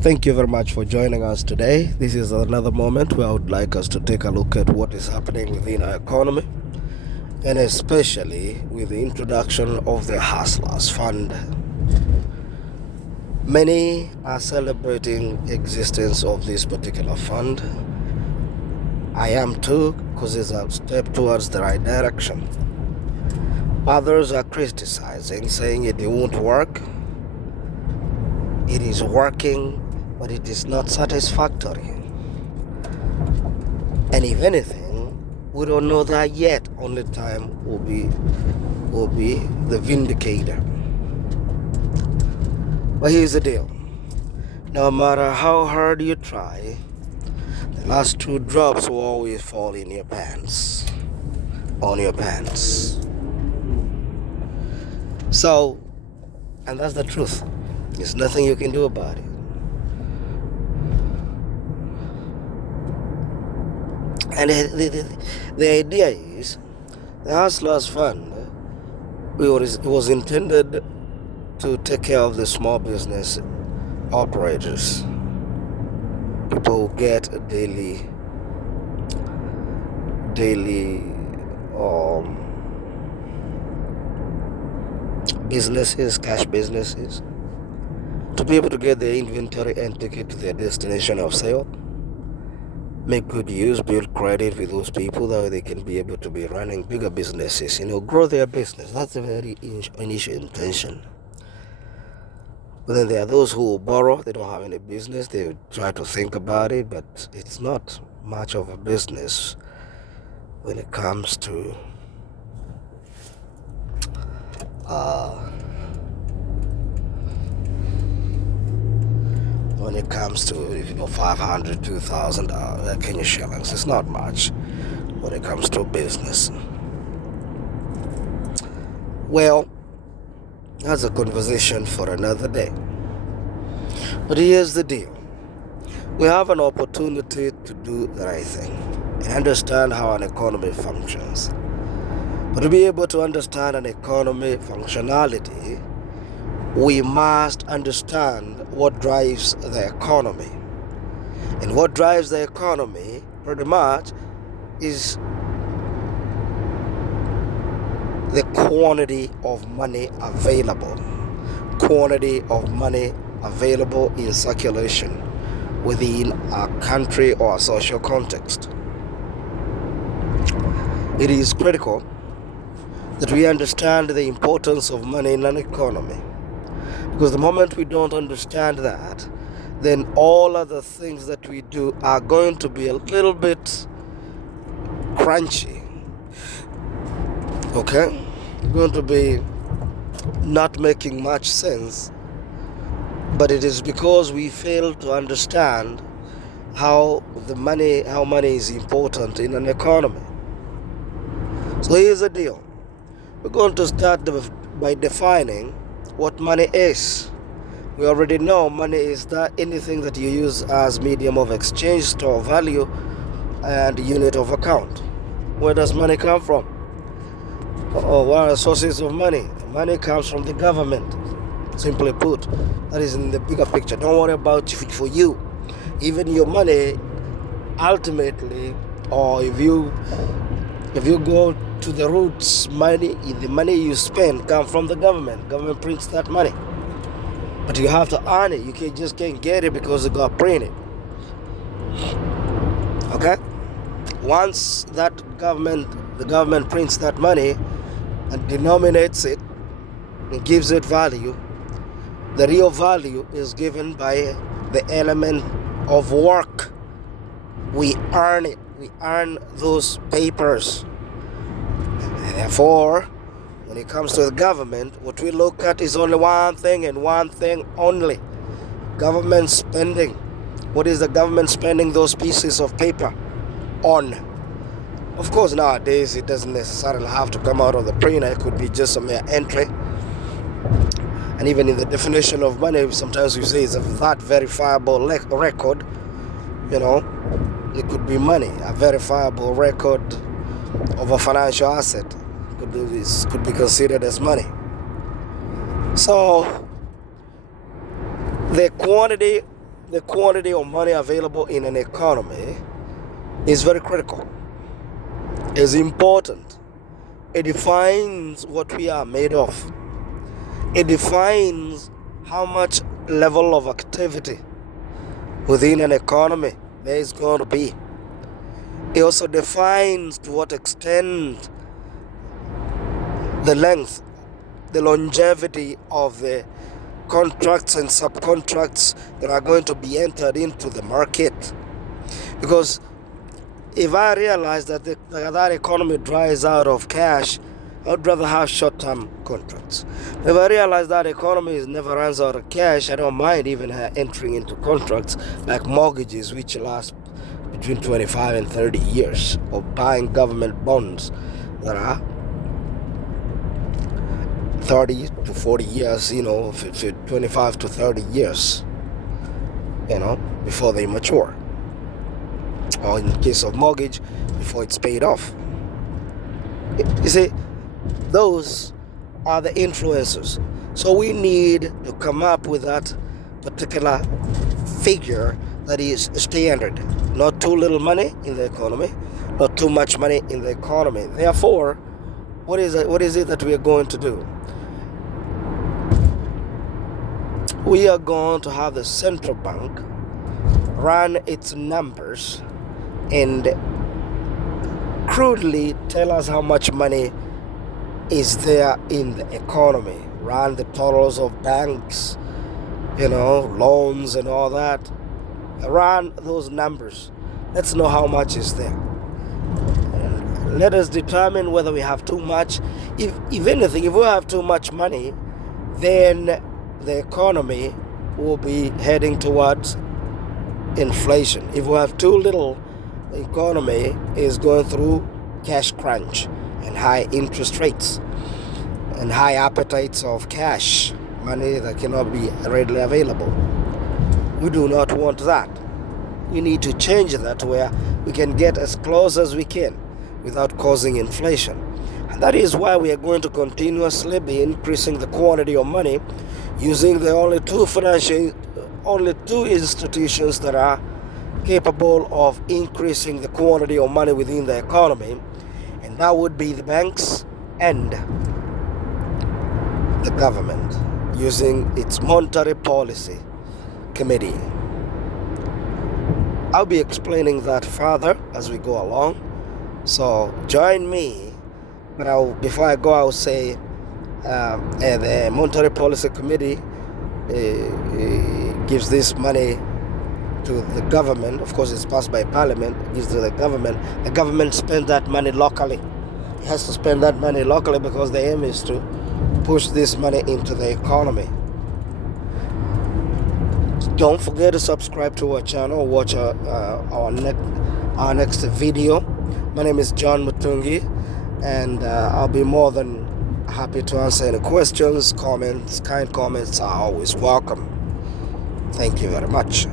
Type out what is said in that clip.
Thank you very much for joining us today. This is another moment where I would like us to take a look at what is happening within our economy, and especially with the introduction of the Hastlers Fund. Many are celebrating existence of this particular fund. I am too, because it's a step towards the right direction. Others are criticizing, saying it won't work. It is working, but it is not satisfactory. And if anything, we don't know that yet. Only time will be the vindicator. But here's the deal. No matter how hard you try, the last two drops will always fall in your pants. On your pants. So, and that's the truth. There's nothing you can do about it. And the idea is, the Hastlers Fund was intended to take care of the small business operators, people who get daily businesses, cash businesses, to be able to get their inventory and take it to their destination of sale, make good use, build credit with those people, that way they can be able to be running bigger businesses, grow their business. That's the very initial intention. But then there are those who will borrow, they don't have any business, they try to think about it, but it's not much of a business when it comes to $500, $2,000 Kenya shillings. It's not much when it comes to business. Well, that's a conversation for another day. But here's the deal. We have an opportunity to do the right thing and understand how an economy functions. But to be able to understand an economy functionality, we must understand what drives the economy. And what drives the economy, pretty much, is the quantity of money available. Quantity of money available in circulation within a country or a social context. It is critical that we understand the importance of money in an economy. Because the moment we don't understand that, then all other things that we do are going to be a little bit crunchy. Okay? Going to be not making much sense. But it is because we fail to understand how money is important in an economy. So here's the deal. We're going to start by defining what money is. We already know money is that anything that you use as medium of exchange, store of value, and unit of account. Where does money come from? What are the sources of money? Money comes from the government. Simply put, that is in the bigger picture. Don't worry about it for you. Even your money, ultimately, or if you go to the roots, the money you spend comes from the government. Government prints that money. But you have to earn it. You can't get it because it got printed. Okay? Once the government prints that money and denominates it and gives it value, the real value is given by the element of work. We earn it. We earn those papers. Therefore, when it comes to the government, what we look at is only one thing and one thing only. Government spending. What is the government spending those pieces of paper on? Of course, nowadays, it doesn't necessarily have to come out of the printer. It could be just a mere entry. And even in the definition of money, sometimes we say it's a VAT verifiable record. It could be money, a verifiable record of a financial asset. Could be considered as money. So the quantity the quantity of money available in an economy is very critical. It's important. It defines what we are made of. It defines how much level of activity within an economy there is going to be. It also defines to what extent the length, the longevity of the contracts and subcontracts that are going to be entered into the market. Because if I realize that that economy dries out of cash, I'd rather have short-term contracts. If I realize that economy never runs out of cash, I don't mind even entering into contracts like mortgages, which last between 25 and 30 years, or buying government bonds that are 30 to 40 years, 25 to 30 years, before they mature. Or in the case of mortgage, before it's paid off. You see, those are the influencers. So we need to come up with that particular figure that is standard. Not too little money in the economy, not too much money in the economy. Therefore, what is it that we are going to do? We are going to have the central bank run its numbers and crudely tell us how much money is there in the economy. Run the totals of banks, loans and all that. Run those numbers. Let's know how much is there. Let us determine whether we have too much. If anything, if we have too much money, then the economy will be heading towards inflation. If we have too little, the economy is going through cash crunch and high interest rates and high appetites of cash, money that cannot be readily available. We do not want that. We need to change that where we can get as close as we can without causing inflation. And that is why we are going to continuously be increasing the quantity of money using the only two institutions that are capable of increasing the quantity of money within the economy, and that would be the banks and the government using its monetary policy committee. I'll be explaining that further as we go along, so join me. But before I go, I'll say the monetary policy committee gives this money to the government. Of course, it's passed by parliament, gives to the government. The government spends that money locally. It has to spend that money locally because the aim is to push this money into the economy. Don't forget to subscribe to our channel, watch our next video. My name is John Mutungi, and I'll be more than happy to answer any questions, comments. Kind comments are always welcome. Thank you very much.